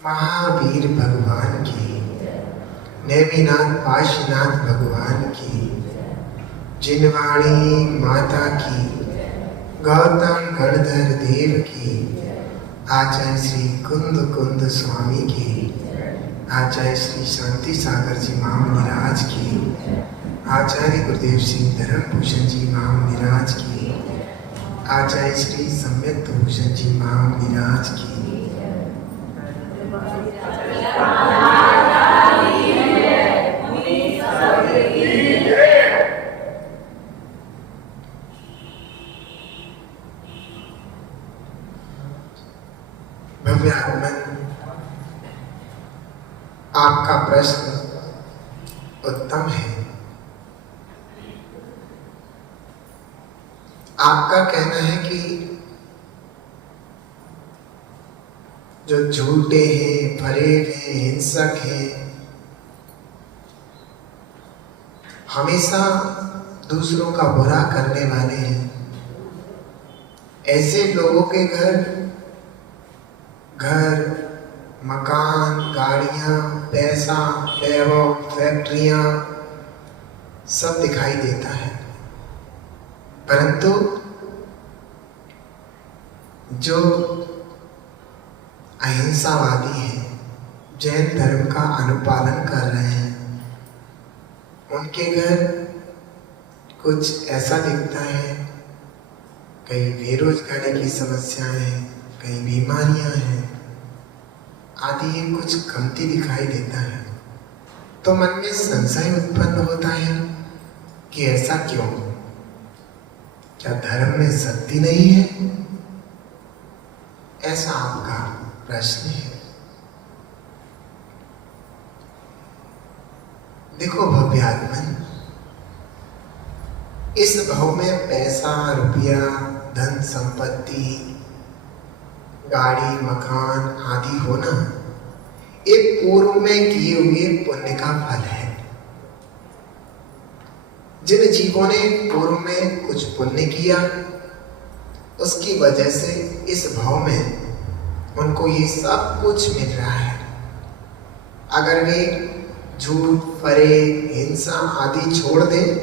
महावीर भगवान की, नेमिनाथ काशीनाथ भगवान की, जिनवाणी माता की, गौतम गणधर देव की, आचार्य श्री कुंद कुंद स्वामी की, आचार्य श्री शांति सागर जी महामुनिराज की, आचार्य गुरुदेव श्री धर्म भूषण जी महामुनिराज की, आचार्य श्री सम्यक भूषण जी महामुनिराज की। भव्य आगमन, आपका प्रश्न उत्तम है। आपका कहना है कि जो झूठे हैं, फरेब हैं, हिंसक हैं, हमेशा दूसरों का बुरा करने वाले हैं, ऐसे लोगों के घर, मकान, गाड़ियां, पैसा, वैभव, फैक्ट्रियां सब दिखाई देता है। परंतु जो अहिंसावादी हैं, जैन धर्म का अनुपालन कर रहे हैं, उनके घर कुछ ऐसा दिखता है। कहीं बेरोजगारी की समस्याएं हैं, कहीं बीमारियां हैं, आदि ये कुछ कमती दिखाई देता है। तो मन में संशय उत्पन्न होता है कि ऐसा क्यों? क्या धर्म में शक्ति नहीं है? ऐसा आपका प्रश्न है। देखो भव्य आगमन, इस भाव में पैसा, रुपया, धन संपत्ति, गाड़ी, मकान आदि होना एक पूर्व में किए हुए पुण्य का फल है। जिन जीवों ने पूर्व में कुछ पुण्य किया, उसकी वजह से इस भाव में उनको ये सब कुछ मिल रहा है। अगर वे झूठ, फरेब, हिंसा आदि छोड़ दें,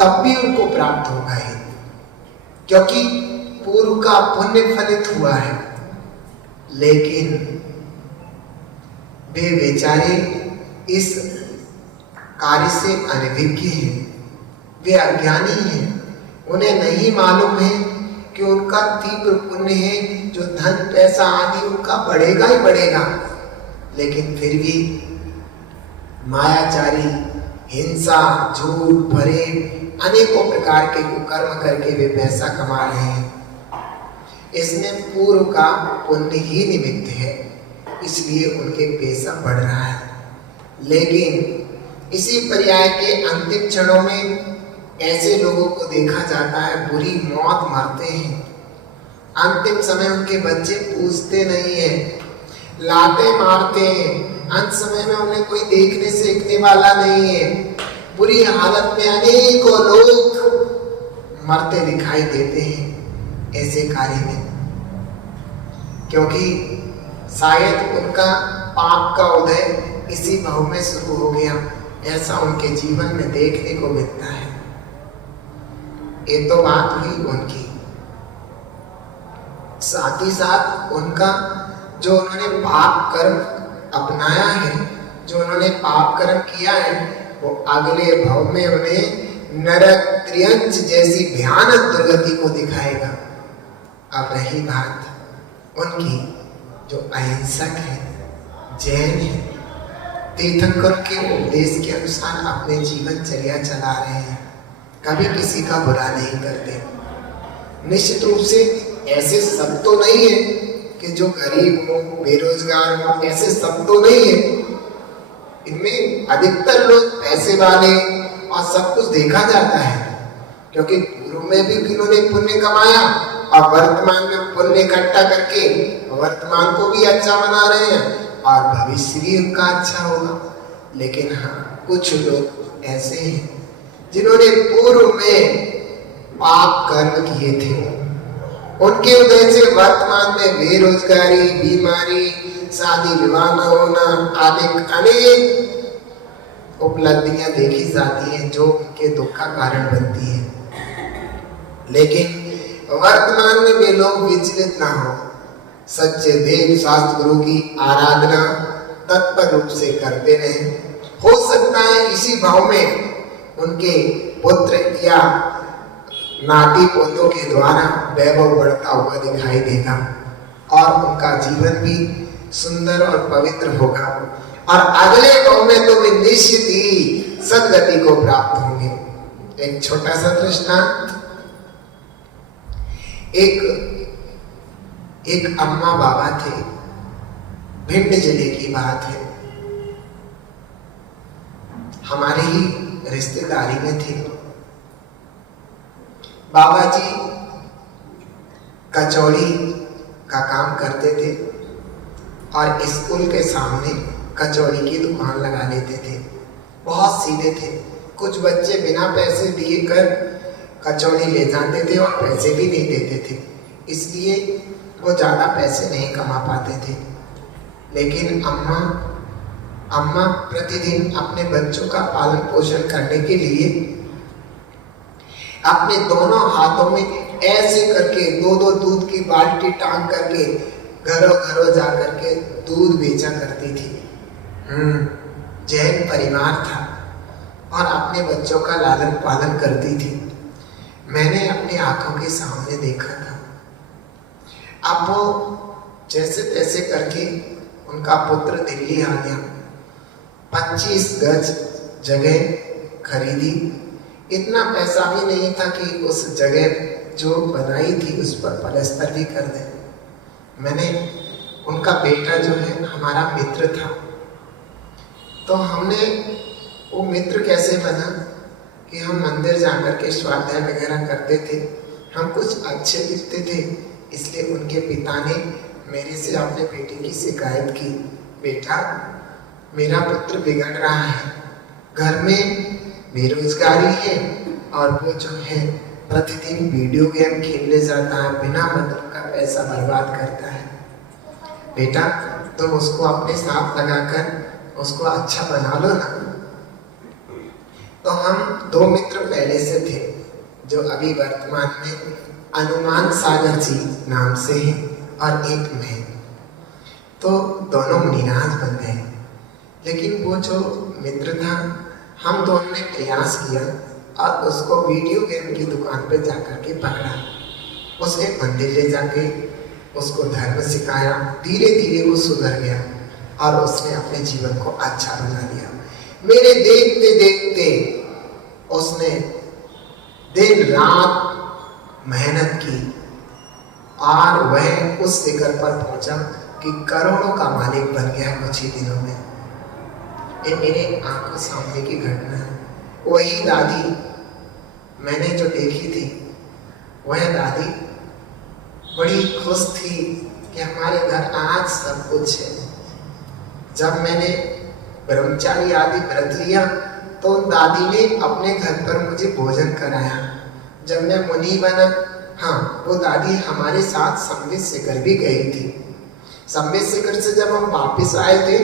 तब भी उनको प्राप्त होगा ही, क्योंकि पूर्व का पुण्य फलित हुआ है। लेकिन वे बेचारे इस कार्य से अनभिज्ञ हैं, वे अज्ञानी हैं। उन्हें नहीं मालूम है कि उनका तीव्र पुण्य है, जो धन, पैसा आदि उनका बढ़ेगा ही बढ़ेगा। लेकिन फिर भी मायाचारी, हिंसा, झूठ, फरेब, अनेकों प्रकार के कुकर्म करके वे पैसा कमा रहे हैं। इसमें पूर्व का पुण्य ही निमित्त है, इसलिए उनके पैसा बढ़ रहा है। लेकिन इसी पर्याय के अंतिम क्षणों में ऐसे लोगों को देखा जाता है, बुरी मौत मरते हैं। अंतिम समय उनके बच्चे पूछते नहीं हैं, लाते मारते हैं। अंत समय में उन्हें कोई देखने सीखने वाला नहीं है। बुरी हालत में अनेकों लोग मरते दिखाई देते हैं ऐसे कार्य में, क्योंकि शायद उनका पाप का उदय इसी भाव में शुरू हो गया। ऐसा उनके जीवन में देखने को मिलता है। ये तो बात हुई उनकी। साथ ही साथ उनका जो उन्होंने पाप कर्म अपनाया है, जो उन्होंने पाप कर्म किया है, वो अगले भाव में उन्हें नरक, त्रियंच जैसी भयानक दुर्गति को दिखाएगा। अब रही बात उनकी जो अहिंसक है, जैन है, तीर्थंकर के उपदेश के अनुसार अपने जीवनचर्या चला रहे हैं, कभी किसी का बुरा नहीं करते। निश्चित रूप से ऐसे सब तो नहीं है कि जो गरीब हो, बेरोजगार हो, ऐसे सब तो नहीं है। इनमें अधिकतर लोग पैसे वाले और सब कुछ देखा जाता है, क्योंकि पूर्व में भी इन्होंने पुण्य कमाया और वर्तमान में पुण्य इकट्ठा करके वर्तमान को भी अच्छा बना रहे हैं और भविष्य भी उनका अच्छा होगा। लेकिन हाँ, कुछ लोग ऐसे हैं जिन्होंने पूर्व में पाप कर्म किए थे, उनके उदय से वर्तमान में बेरोजगारी, बीमारी, शादी विवाह न होना आदि अनेक उपलब्धियां देखी जाती हैं जो उनके दुख का कारण बनती है। लेकिन वर्तमान में वे लोग विचलित ना हो, सच्चे देव शास्त्र गुरु की आराधना तत्पर रूप से करते रहे। हो सकता है इसी भाव में उनके पुत्र या नाती पोतों के द्वारा वैभव बढ़ता हुआ दिखाई देगा और उनका जीवन भी सुंदर और पवित्र होगा और अगले भाव में तो वे निश्चित ही सदगति को प्राप्त होंगे। एक छोटा सा दृष्टांत, एक अम्मा बाबा थे, भिंड जिले की बात है, हमारी ही रिश्तेदारी में थे। बाबा जी कचौड़ी का काम करते थे और स्कूल के सामने कचौड़ी की दुकान लगा लेते थे। बहुत सीधे थे। कुछ बच्चे बिना पैसे दिए कर कचौड़ी ले जाते थे और पैसे भी नहीं देते थे, इसलिए वो ज़्यादा पैसे नहीं कमा पाते थे। लेकिन अम्मा प्रतिदिन अपने बच्चों का पालन पोषण करने के लिए अपने दोनों हाथों में ऐसे करके दो दूध की बाल्टी टांग करके घरों घरों जा करके दूध बेचा करती थी। जैन परिवार था और अपने बच्चों का लालन पालन करती थी। मैंने अपनी आंखों के सामने देखा था। अब वो जैसे तैसे करके उनका पुत्र दिल्ली आ गया, 25 गज जगह खरीदी। इतना पैसा भी नहीं था कि उस जगह जो बनाई थी उस पर पलस्तर भी कर दे। मैंने उनका बेटा जो है हमारा मित्र था, तो हमने वो मित्र कैसे बना कि हम मंदिर जाकर के स्वाध्याय वगैरह करते थे। हम कुछ अच्छे दिखते थे, इसलिए उनके पिता ने मेरे से अपने बेटे की शिकायत की, बेटा मेरा पुत्र बिगड़ रहा है, घर में बेरोजगारी है और वो जो है प्रतिदिन वीडियो गेम खेलने जाता है, बिना मतलब का पैसा बर्बाद करता है। बेटा तुम उसको अपने साथ लगाकर उसको अच्छा बना लो ना। तो हम 2 मित्र पहले से थे जो अभी वर्तमान में अनुमान सागर जी नाम से हैं और एक मैं, तो दोनों मुनिराज बन गए। लेकिन वो जो मित्र था, हम दोनों ने प्रयास किया और उसको वीडियो गेम की दुकान पे जाकर के पकड़ा, उसके मंदिर ले जाके उसको धर्म सिखाया। धीरे धीरे वो सुधर गया और उसने अपने जीवन को अच्छा बना लिया। मेरे देखते देखते उसने दिन रात मेहनत की और वह उस शिखर पर पहुंचा कि करोड़ों का मालिक बन गया कुछ ही दिनों में। ये मेरे आंखों सामने की घटना है। वही दादी मैंने जो देखी थी, वह दादी बड़ी खुश थी कि हमारे घर आज सब कुछ है। जब मैंने ब्रह्मचारी आदि व्रत लिया तो दादी ने अपने घर पर मुझे भोजन कराया। जब मैं मुनि बना, हाँ, वो दादी हमारे साथ संबित शिखर भी गई थी। संबित शिखर से जब हम वापस आए थे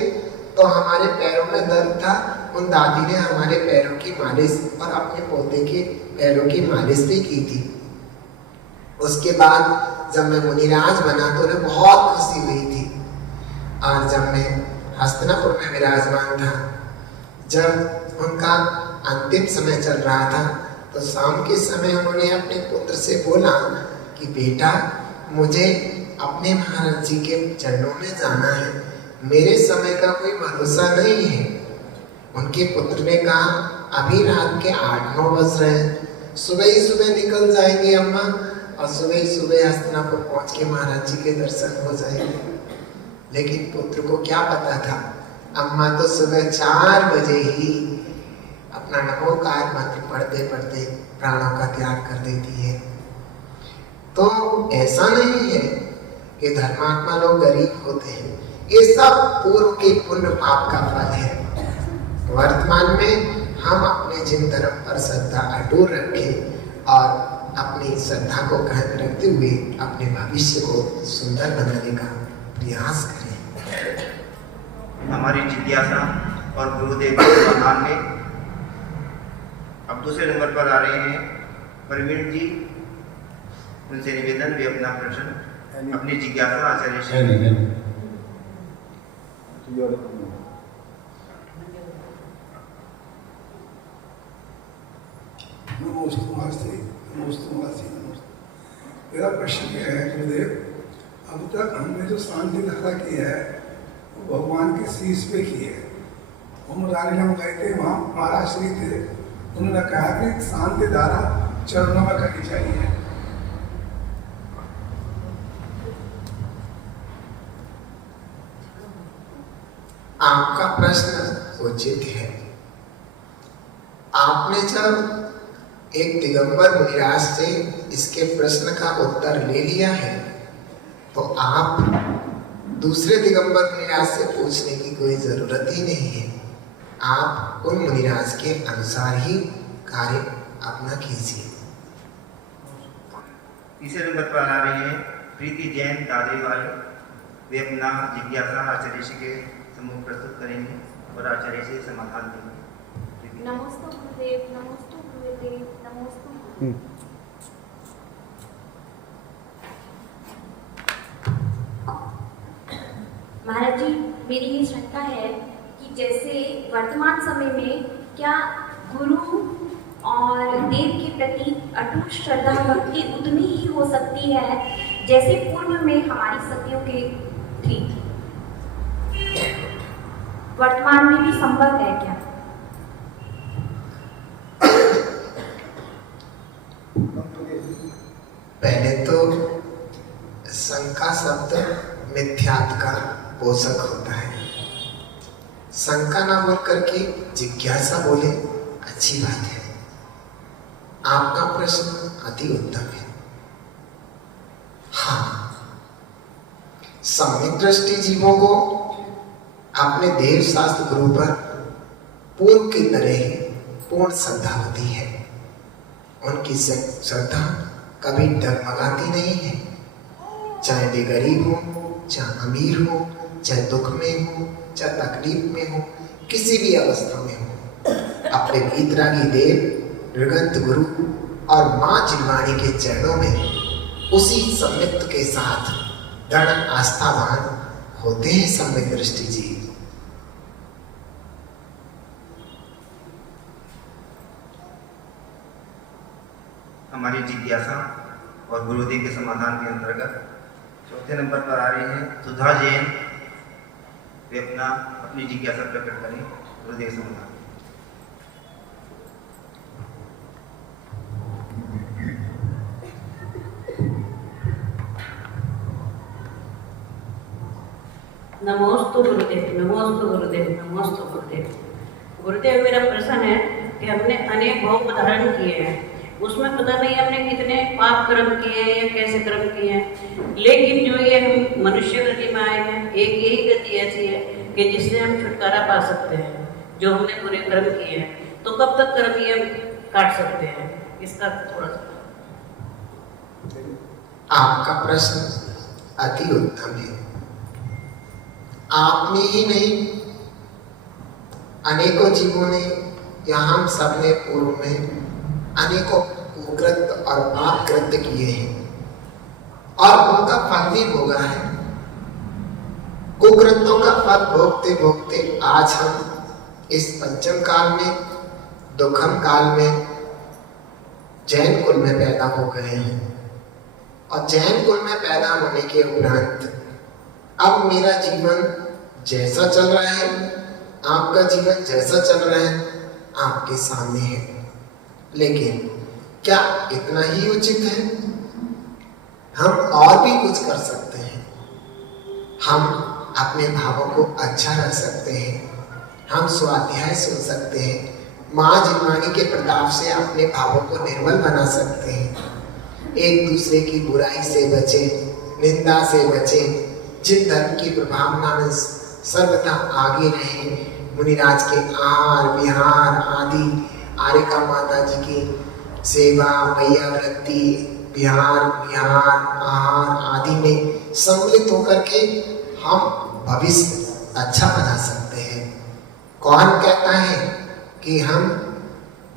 तो हमारे पैरों में दर्द था। उन दादी ने हमारे पैरों की मालिश और अपने पोते के पैरों की मालिश भी की थी। उसके बाद जब मैं मुनिराज बना तो उन्हें बहुत खुशी हुई थी। और जब मैं हस्तिनापुर में विराजमान था, जब उनका अंतिम समय चल रहा था, तो शाम के समय उन्होंने अपने पुत्र से बोला कि बेटा मुझे अपने महाराज जी के चरणों में जाना है, मेरे समय का कोई भरोसा नहीं है। उनके पुत्र ने कहा अभी रात के 8-9 बज रहे हैं, सुबह ही सुबह निकल जाएंगे अम्मा और सुबह ही सुबह हस्तिनापुर पहुंच के महाराज जी के दर्शन हो जाएंगे। लेकिन पुत्र को क्या पता था, अम्मा तो सुबह 4 बजे ही अपना नमोकार मंत्र पढ़ते पढ़ते प्राणों का त्याग कर देती है। तो ऐसा नहीं है कि धर्मात्मा लोग गरीब होते हैं, ये सब पूर्व के पुण्य पाप का फल है। वर्तमान में हम अपने जिन धर्म पर श्रद्धा अटूट रखें और अपनी श्रद्धा को कायम रखते हुए अपने भविष्य को सुंदर बनाने का प्रयास करें। हमारी जिज्ञासा और गुरुदेव के समाधान में। अब दूसरे नंबर पर आ रहे हैं प्रवीण जी। उनसे निवेदन वे अपना प्रश्न अपनी जिज्ञासा आचार्य से। नमस्ते। मेरा प्रश्न यह है गुरुदेव, अब तक हमने जो शांति धारा की है वो भगवान के शीश पे की है। हम रानीराम गए थे, वहाँ महाराज श्री थे, उन्होंने कहा कि शांति धारा चरणों में करनी चाहिए। आपका प्रश्न उचित है। आपने जब एक दिगंबर मुनिराज से इसके प्रश्न का उत्तर ले लिया है तो आप दूसरे दिगंबर मुनिराज से पूछने की कोई जरूरत ही नहीं है। आप उन मुनिराज के अनुसार ही कार्य अपना कीजिए। तीसरे नंबर पर आ रही है प्रीति जैन दादेवाल। वे अपना जिज्ञासा आचार्य जी के समूह प्रस्तुत करेंगे और आचार्य से समाधान देंगे। नमस्ते गुरुदेव, नमस्ते गुरुदेव, नमस्ते। महाराज जी, मेरी ये शंका है कि जैसे वर्तमान समय में क्या गुरु और देव के प्रति अटूट श्रद्धा भक्ति उतनी ही हो सकती है जैसे पूर्व में हमारी सतियों के थी? वर्तमान में भी संभव है क्या? पहले तो शंका शब्द मिथ्यात्व का पोषक होता है। शंका ना बोल करके जिज्ञासा बोले, अच्छी बात है। आपका प्रश्न अति उत्तम है। हाँ, सम्यक दृष्टि जीवों को अपने देव शास्त्र गुरु पर पूर्व की तरह ही पूर्ण श्रद्धा होती है। उनकी श्रद्धा कभी डगमगाती नहीं है। चाहे वे गरीब हो, चाहे अमीर हो, चाहे दुख में हो, चाहे तकलीफ में हो, किसी भी अवस्था में हो, अपने वीतरागी देव ऋगंत गुरु और माँ जिलवाणी के चरणों में उसी सम्मित के साथ दृढ़ आस्थावान होते हैं सम्यक दृष्टि जीव। हमारी जिज्ञासा और गुरुदेव के समाधान के अंतर्गत चौथे नंबर पर आ रही है सुधा जैन। वे अपनी जिज्ञासा प्रकट करें गुरुदेव समाधान। नमोस्तु गुरुदेव, नमोस्तु गुरुदेव, नमोस्तु गुरुदेव। गुरुदेव, मेरा प्रश्न है कि हमने अनेक भोग धारण किए हैं, उसमें पता नहीं हमने कितने पाप कर्म किए हैं या कैसे कर्म किए हैं, लेकिन जो ये हम मनुष्य गति में आए हैं, एक यही गति ऐसी है कि जिससे हम छुटकारा पा सकते हैं जो हमने बुरे कर्म किए हैं। तो कब तक कर्म ये काट सकते हैं, इसका थोड़ा सा। आपका प्रश्न अति उत्तम है। आपने ही नहीं, अनेकों जीवों ने या हम सबने पूर्व में अनेकों कुकृत्य और पाप कृत्य किए हैं और उनका फल भी भोगा है। कुकृत्यों का फल भोगते भोगते आज हम इस पंचम काल में, दुखम काल में जैन कुल में पैदा हो गए हैं। और जैन कुल में पैदा होने के उपरांत अब मेरा जीवन जैसा चल रहा है, आपका जीवन जैसा चल रहा है, आपके सामने है। लेकिन क्या इतना ही उचित है? हम और भी कुछ कर सकते हैं। हम अपने भावों को अच्छा रख सकते हैं। हम स्वाध्याय सुन सकते हैं। माँ जिलवाणी के प्रताप से अपने भावों को निर्मल बना सकते हैं। एक दूसरे की बुराई से बचे, निंदा से बचे, जिन धर्म की प्रभावना में सर्वथा आगे रहे। मुनिराज के आहार विहार आदि, आर्यका माता जी की सेवा, मैया वृत्ति, विहार आहार आदि में सम्मिलित होकर के हम भविष्य अच्छा बना सकते हैं। कौन कहता है कि हम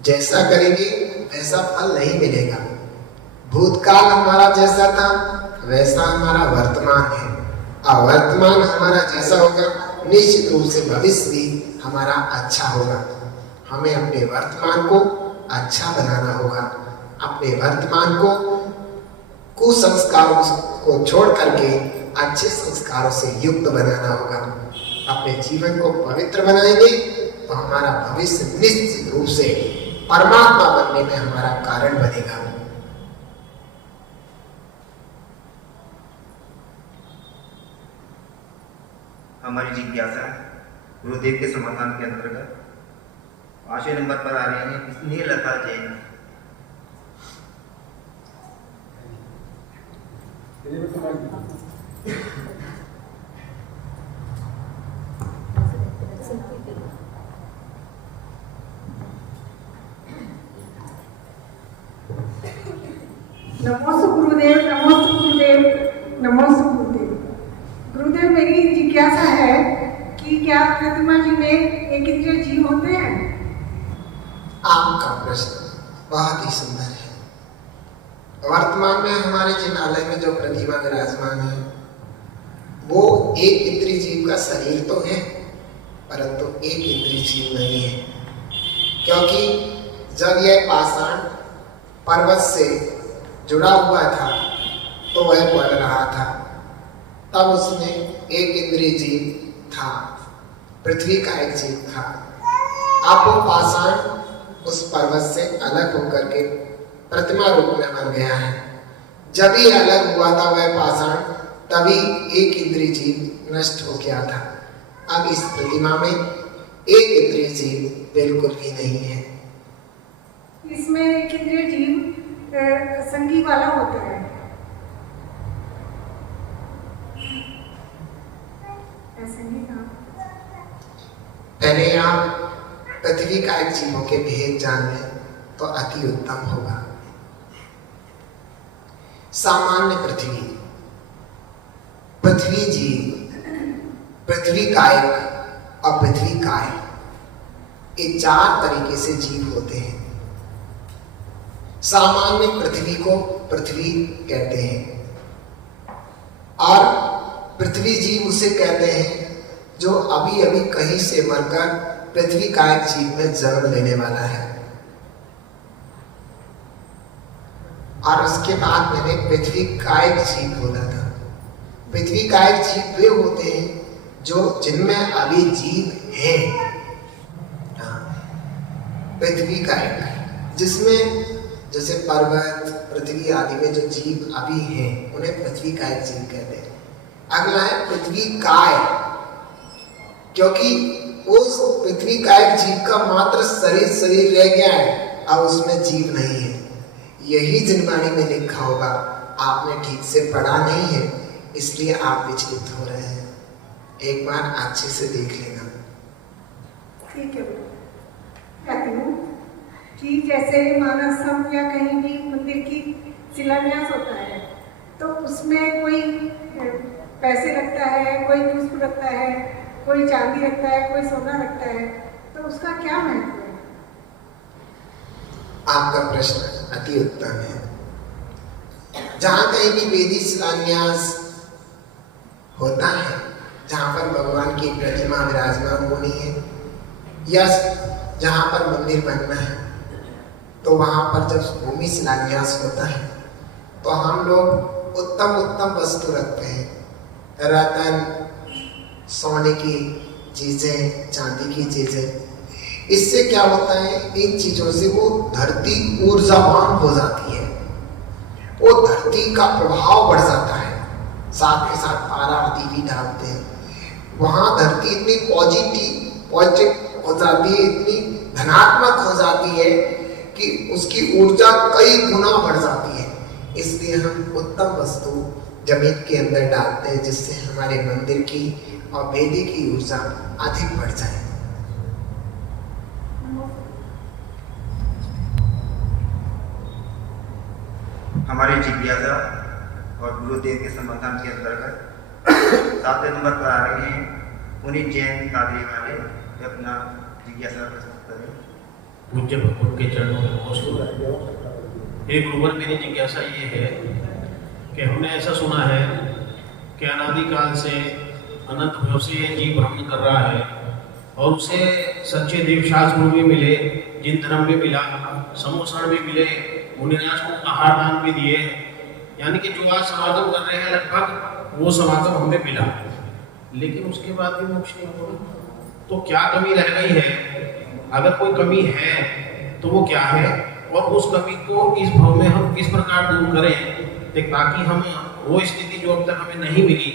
जैसा करेंगे वैसा फल नहीं मिलेगा। भूतकाल हमारा जैसा था वैसा हमारा वर्तमान है, और वर्तमान हमारा जैसा होगा निश्चित रूप से भविष्य भी हमारा अच्छा होगा। हमें अपने वर्तमान को अच्छा बनाना होगा, अपने वर्तमान को कुसंस्कारों को छोड़ करके अच्छे संस्कारों से युक्त बनाना होगा। अपने जीवन को पवित्र बनाएंगे तो हमारा भविष्य निश्चित रूप से परमात्मा बनने में हमारा कारण बनेगा। हमारी जिज्ञासा गुरुदेव के समाधान के अंतर्गत 5वें नंबर पर आ रहे हैं स्नेहलता जैन। नमोस्तु गुरुदेव, नमोस्तु गुरुदेव, नमोस्तु गुरुदेव। गुरुदेव, मेरी जिज्ञासा है कि क्या प्रतिमा जी में एक इंद्रिय जीव होते हैं? आपका प्रश्न बहुत ही सुंदर है। वर्तमान में हमारे जिनालय में जो प्रतिमा विराजमान है वो एक इंद्रिय जीव का शरीर तो है, परंतु एक इंद्रिय जीव नहीं है। क्योंकि जब यह पाषाण पर्वत से जुड़ा हुआ था तो वह बढ़ रहा था, तब उसमें एक इंद्रिय जीव था, पृथ्वी का एक जीव था। अब वो पाषाण उस पर्वत से अलग होकर के प्रतिमा रूप में बन गया है। जब ही अलग हुआ था वह पाषाण, तभी एक इंद्रिय जीव नष्ट हो गया था। अब इस प्रतिमा में एक इंद्रिय जीव बिल्कुल भी नहीं है। इसमें एक इंद्रिय जीव संगी वाला होता है, ऐसे नहीं था? पहले आप पृथ्वी का एक जीवों के भेद जान लें तो अति उत्तम होगा। सामान्य पृथ्वी जीव, पृथ्वी कायक और पृथ्वी काय, ये 4 तरीके से जीव होते हैं। सामान्य पृथ्वी को पृथ्वी कहते हैं, और पृथ्वी जीव उसे कहते हैं जो अभी अभी कहीं से मरकर पृथ्वी कायक जीव में जन्म लेने वाला है। और उसके बाद मैंने पृथ्वी कायक जीव बोला था। पृथ्वी कायक जीव वे होते हैं जो जिनमें अभी जीव हैं। पृथ्वी कायक जिसमें जैसे पर्वत, पृथ्वी आदि में जो जीव अभी हैं उन्हें पृथ्वी कायक जीव कहते हैं। अगला है पृथ्वी काय, क्योंकि उस पृथ्वी कायक जीव का मात्र शरीर रह गया है, अब उसमें जीव नहीं है। यही जिनवाणी में लिखा होगा, आपने ठीक से पढ़ा नहीं है इसलिए आप विचलित हो रहे हैं। एक बार अच्छे से देख लेना। ठीक है, कहती हूँ कि जैसे मानस संघ या कहीं भी मंदिर की शिलान्यास होता है तो उसमें कोई पैसे रखता है, कोई पुष्प रखता है, कोई चांदी रखता है, कोई सोना रखता है, तो उसका क्या महत्व है? आपका प्रश्न अति उत्तम है। जहाँ कहीं भी वेदी शिलान्यास होता है, जहाँ पर भगवान की प्रतिमा विराजमान होनी है या जहाँ पर मंदिर बनना है, तो वहाँ पर जब भूमि शिलान्यास होता है तो हम लोग उत्तम वस्तु रखते हैं, रतन, सोने की चीजें, चांदी की चीजें। इससे क्या होता है, इन चीजों से वो धरती ऊर्जावान हो जाती है, वो धरती का प्रभाव बढ़ जाता है। साथ के साथ पारा आदि भी डालते हैं, वहाँ धरती इतनी पॉजिटिव हो जाती है, इतनी धनात्मक हो जाती है कि उसकी ऊर्जा कई गुना बढ़ जाती है। इसलिए हम उत्तम वस्तु जमीन के अंदर डालते हैं जिससे हमारे मंदिर की और वेदी की ऊर्जा अधिक बढ़ जाए। हमारी जिज्ञासा और गुरुदेव के समाधान के अंतर्गत 7वें नंबर पर आ रहे हैं पुनीत जैन कादरी वाले, वे अपना जिज्ञासा प्रस्तुत करें। पूज्य भगवान के चरणों में नमस्कार। एक गुरुवर, मेरी जिज्ञासा ये है कि हमने ऐसा सुना है कि अनादिकाल से अनंत भव से जीव भ्रमण कर रहा है और उसे सच्चे देव शास्त्र भी मिले, जिन धर्म भी मिला, समोषण भी मिले, मुनिराज को आहार दान भी दिए, यानी कि जो आज समागम कर रहे हैं लगभग वो समागम हमें मिला, लेकिन उसके बाद भी मोक्ष नहीं होगा। तो क्या कमी रह गई है? अगर कोई कमी है तो वो क्या है, और उस कमी को इस भव में हम किस प्रकार दूर करें ताकि हम वो स्थिति जो अब तक हमें नहीं मिली,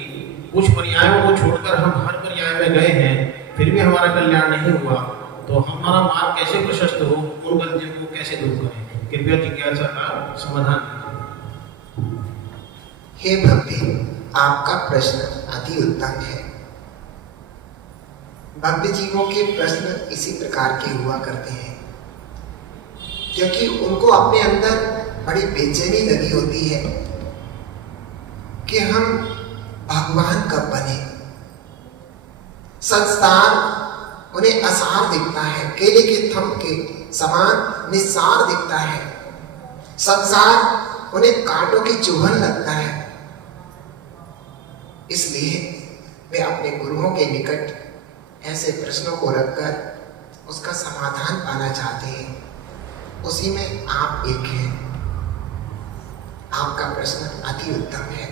कुछ पर्यायों को छोड़कर हम हर पर्याय में गए हैं फिर भी हमारा कल्याण नहीं हुआ, तो हमारा मार्ग कैसे प्रशस्त हो, उन गलतियों को कैसे दूर करें? कृपया जिज्ञासा का समाधान। हे भव्य, आपका प्रश्न अति उत्तम है। भव्य जीवों के प्रश्न इसी प्रकार के हुआ करते हैं, क्योंकि उनको अपने अंदर बड़ी बेचैनी लगी होती है कि हम भगवान कब बने। संसार उन्हें असार दिखता है, केले के थम के समान निस्सार दिखता है। संसार उन्हें कांटों की चुभन लगता है। इसलिए वे अपने गुरुओं के निकट ऐसे प्रश्नों को रखकर उसका समाधान पाना चाहते हैं। उसी में आप एक हैं। आपका प्रश्न अति उत्तम है।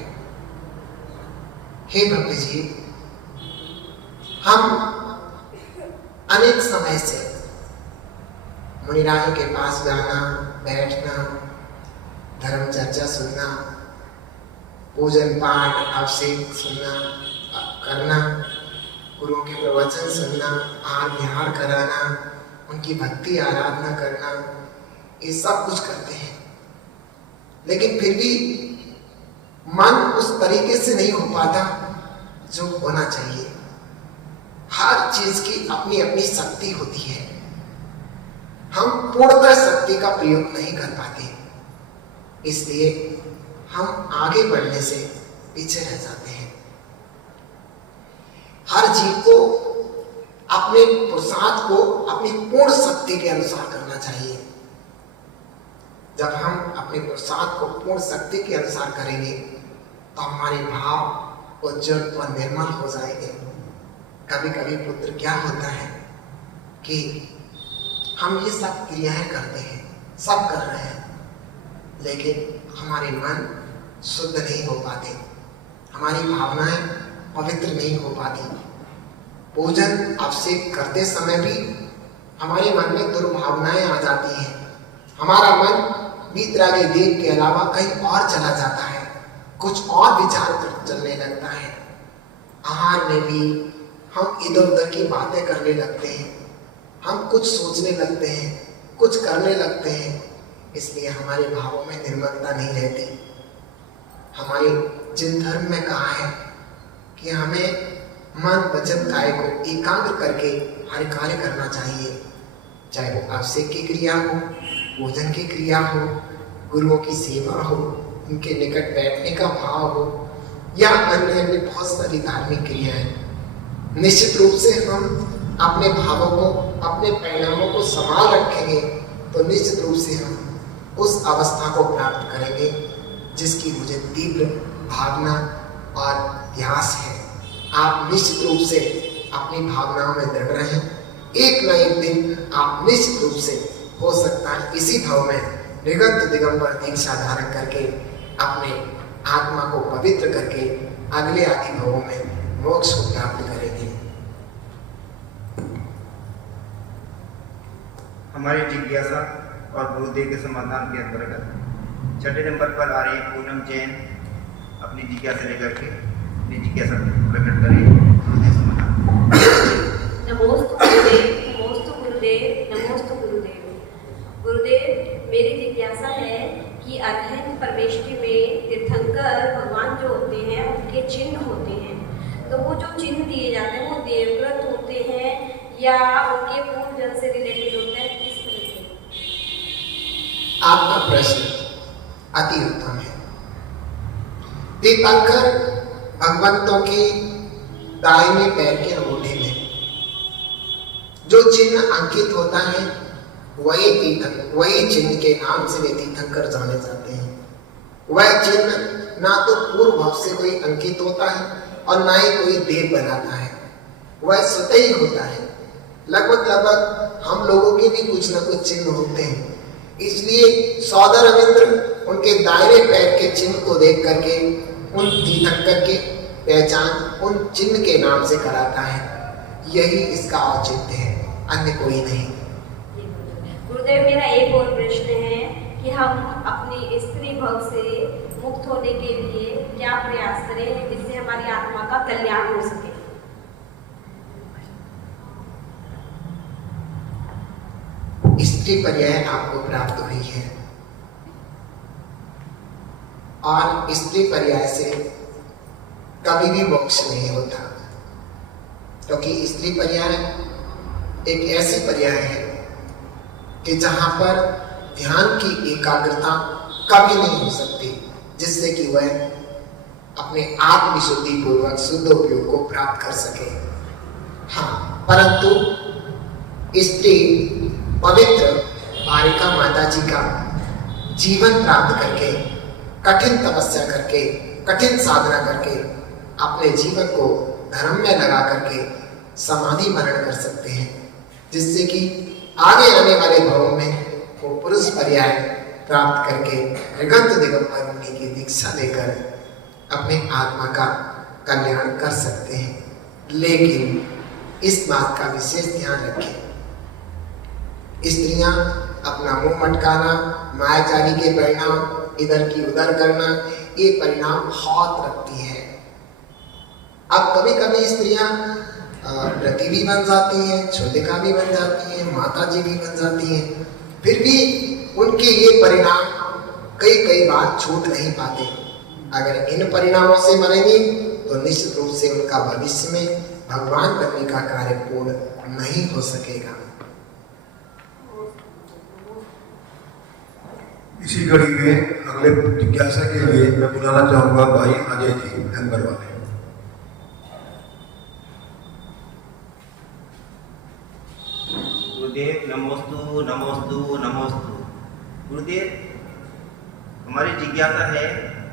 हे भव्य जी, हम अनेक समय से मुनिराजों के पास जाना, बैठना, धर्म चर्चा सुनना, पूजन पाठ अभिषेक सुनना करना, गुरुओं के प्रवचन सुनना, आहार विहार कराना, उनकी भक्ति आराधना करना, ये सब कुछ करते हैं, लेकिन फिर भी मन उस तरीके से नहीं हो पाता जो होना चाहिए। हर चीज की अपनी अपनी शक्ति होती है, हम पूर्णतः शक्ति का प्रयोग नहीं कर पाते, इसलिए हम आगे बढ़ने से पीछे रह जाते हैं। हर जीव को अपने पुरुषार्थ को अपनी पूर्ण शक्ति के अनुसार करना चाहिए। जब हम अपने पुरुषार्थ को पूर्ण शक्ति के अनुसार करेंगे तो हमारे भाव उज्जवल और निर्मल हो जाएंगे। कभी कभी पुत्र क्या होता है कि हम ये सब क्रियाएं करते हैं, सब कर रहे हैं, लेकिन हमारे मन शुद्ध नहीं हो पाते, हमारी भावनाएं पवित्र नहीं हो पाती। पूजन अभिषेक करते समय भी हमारे मन में दुर्भावनाएं आ जाती हैं। हमारा मन वीतरागी देव के अलावा कहीं और चला जाता है, कुछ और विचार चलने लगता है। आहार में भी हम इधर उधर की बातें करने लगते हैं, हम कुछ सोचने लगते हैं, कुछ करने लगते हैं, इसलिए हमारे भावों में निर्मलता नहीं रहती। हमारे जिन धर्म में कहा है कि हमें मन वचन काय को एकाग्र करके हर कार्य करना चाहिए, चाहे वो अभिषेक की क्रिया हो, पूजन की क्रिया हो, गुरुओं की सेवा हो, उनके निकट बैठने का भाव हो, या अन्य अन्य बहुत सारी धार्मिक क्रियाएं। निश्चित रूप से हम अपने भावों को, अपने परिणामों को संभाल रखेंगे तो निश्चित रूप से हम उस अवस्था को प्राप्त करेंगे जिसकी मुझे तीव्र भावना और ध्यास है। आप निश्चित रूप से अपनी भावनाओं में दृढ़ रहें। एक न एक दिन आप निश्चित रूप से, हो सकता है इसी भाव में निगंत दिगंबर दीक्षा धारण करके अपने आत्मा को पवित्र करके अगले आदि भावों में मोक्ष को प्राप्त करेंगे। हमारी जिज्ञासा और गुरुदेव के समाधान के अंतर्गत 6 नंबर पर आ रही पूनम जैन अपनी जिज्ञासा लेकर के अपनी जिज्ञासा प्रकट करें। नमोस्तु गुरुदेव, नमोस्तु गुरुदेव, नमोस्तु गुरुदेव। गुरुदेव, मेरी जिज्ञासा है कि अध्ययन परमेष्टि में तीर्थंकर भगवान जो होते हैं उनके चिन्ह होते हैं, तो वो जो चिन्ह दिए जाते हैं वो देवव्रत होते हैं या उनके पूर्व जन्म से रिलेटेड होते हैं, किस तरह के? आपका प्रश्न अति उत्तम है। तीर्थंकर भगवंतों के दाहिने पैर के अंगूठे में जो चिन्ह अंकित होता है वही चिन्ह के नाम से वे तीर्थंकर जाने जाते हैं। वह चिन्ह ना तो पूर्व भाव से कोई अंकित होता है और ना ही कोई देव बनाता है, वह स्वतः ही होता है। लगभग हम लोगों के भी कुछ न कुछ चिन्ह होते हैं, इसलिए सौदर रविंद्र उनके दाहिने पैर के चिन्ह को देख करके उन तीर्थंकर की पहचान उन चिन्ह के नाम से कराता है। यही इसका औचित्य है, अन्य कोई नहीं। गुरुदेव, मेरा एक और प्रश्न है कि हम अपनी स्त्री भव से मुक्त होने के लिए क्या प्रयास करें जिससे हमारी आत्मा का कल्याण हो सके? स्त्री पर्याय आपको प्राप्त हुई है और स्त्री पर्याय से कभी भी मोक्ष नहीं होता, क्योंकि स्त्री पर्याय एक ऐसी पर्याय है कि जहां पर ध्यान की एकाग्रता कभी नहीं हो सकती जिससे कि वह अपने आत्मविशुद्धि पूर्वक शुद्ध उपयोग को प्राप्त कर सके। हाँ, परंतु स्त्री पवित्र बालिका माता जी का जीवन प्राप्त करके, कठिन तपस्या करके, कठिन साधना करके अपने जीवन को धर्म में लगा करके समाधि मरण कर सकते हैं, जिससे कि आगे आने वाले भवों में वो पुरुष पर्याय प्राप्त करके ऋगंत दिगंबर मुनि की दीक्षा लेकर अपने आत्मा का कल्याण कर सकते हैं। लेकिन इस बात का विशेष ध्यान रखें, स्त्रियां अपना मुंह मटकाना, मायाचारी के परिणाम इधर की उधर करना, ये परिणाम बहुत रखती है। अब कभी कभी स्त्रियां रति भी बन जाती हैं, छोटिका भी बन जाती हैं, माता जी भी बन जाती हैं, फिर भी उनके ये परिणाम कई बार छूट नहीं पाते। अगर इन परिणामों से मरेंगे तो निश्चित रूप से उनका भविष्य में भगवान बनने का कार्य पूर्ण नहीं हो सकेगा। इसी कड़ी में अगले जिज्ञासा के लिए मैं बुलाना चाहूंगा भाई अजय जी हैम्बर वाले। गुरुदेव नमोस्तु नमोस्तु नमोस्तु। गुरुदेव, हमारी जिज्ञासा है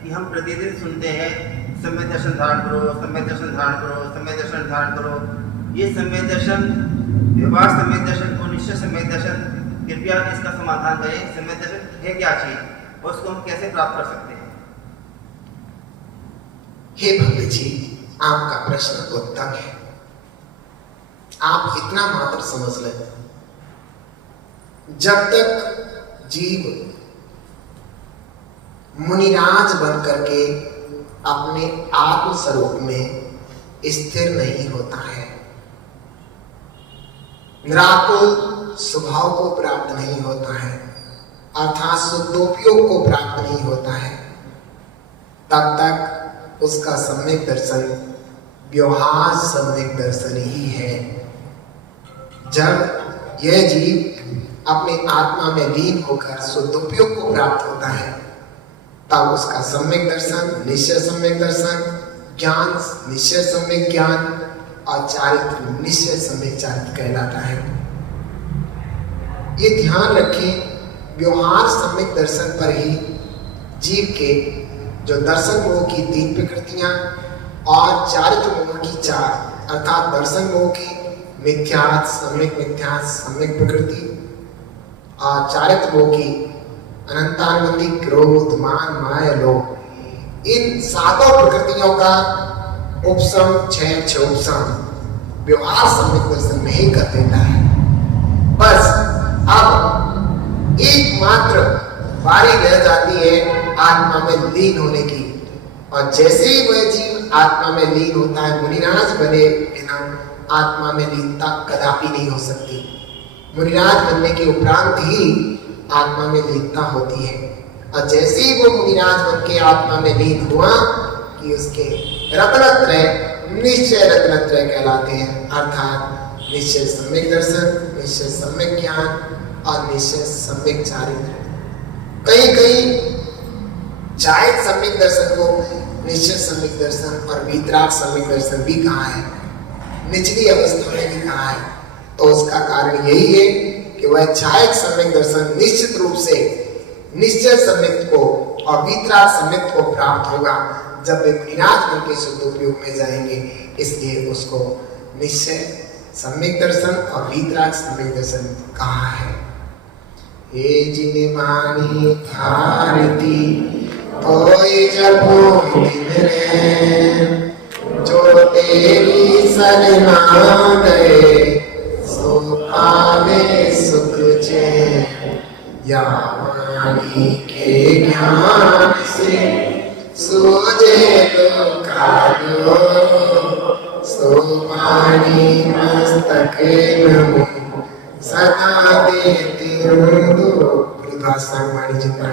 कि हम प्रतिदिन सुनते हैं सम्यक दर्शन धारण करो, सम्यक दर्शन धारण करो, सम्यक दर्शन धारण करो। ये सम्यक दर्शन, व्यवहार सम्यक दर्शन को निश्चय सम्यक दर्शन, कृपया इसका समाधान करें। सम्यक दर्शन है क्या चीज और उसको हम कैसे प्राप्त कर सकते हैं? हे भक्त जी, आपका प्रश्न उत्तम है। आप इतना मात्र समझ लें, जब तक जीव मुनिराज बन करके अपने आत्म स्वरूप में स्थिर नहीं होता है, निराकुल स्वभाव को प्राप्त नहीं होता है, अर्थात शुद्धोपयोग को प्राप्त नहीं होता है, तब तक उसका सम्यक दर्शन व्यवहार सम्यक दर्शन ही है। जब यह जीव अपने आत्मा में लीन होकर शुद्धोपयोग को प्राप्त होता है, तब उसका सम्यक दर्शन, निश्चय सम्यक दर्शन, ज्ञान निश्चय सम्यक ज्ञान और चारित्र निश्चय सम्यक चारित्र कहलाता है। ये ध्यान रखें, व्यवहार सम्यक दर्शन पर ही जीव के जो दर्शन मोह की 3 प्रकृतियां और चारित्र मोह की 4, अर्थात दर्शन मोह की मिथ्यात्, सम्यक प्रकृति और चारित्र मोह की अनंतानुबंधी क्रोध, मान, माया, लोभ, इन 7 प्रकृतियों का उपशम, क्षय उपशम व्यवहार सम्यक दर्शन में ही कर देता है। बस अब एकमात्र बारी रह जाती है आत्मा में लीन होने की, और जैसे ही वह जीव आत्मा में लीन होता है, मुनिराज बने बिना आत्मा में लीनता कदापि नहीं हो सकती। मुनिराज बनने के उपरांत ही आत्मा में लीनता होती है, और जैसे ही वो मुनिराज बन के आत्मा में लीन हुआ कि उसके रत्नत्रय, निश्चय रत्नत्रय कहलाते हैं, अर्थात निश्चय सम्यक दर्शन, निश्चय सम्यक ज्ञान और निश्चय सम्यक चारित्र। कहीं कहीं चारित्र सम्यक दर्शन को निश्चय सम्यक दर्शन और वीतराग सम्यक दर्शन भी कहा है, निचली अवस्था में भी कहा है। तो उसका कारण यही है कि वह छायक सम्यक दर्शन निश्चित रूप से निश्चय सम्यक को और वीतराग सम्यक को प्राप्त होगा जब वे मुनिराज बन के शुद्ध उपयोग में जाएंगे। इसलिए उसको निश्चय सम्यक दर्शन और वीतराग सम्यक दर्शन कहा है। हे जिन मानी भारती कोई जपो दिन रे, जो तेरी शरणा गए सो पावे सुख चैन। या वाणी के ज्ञान से सूझे तो कालो, सो वाणी मस्तक नमो सदा देती हूँ। गुरुदास वाणी जितना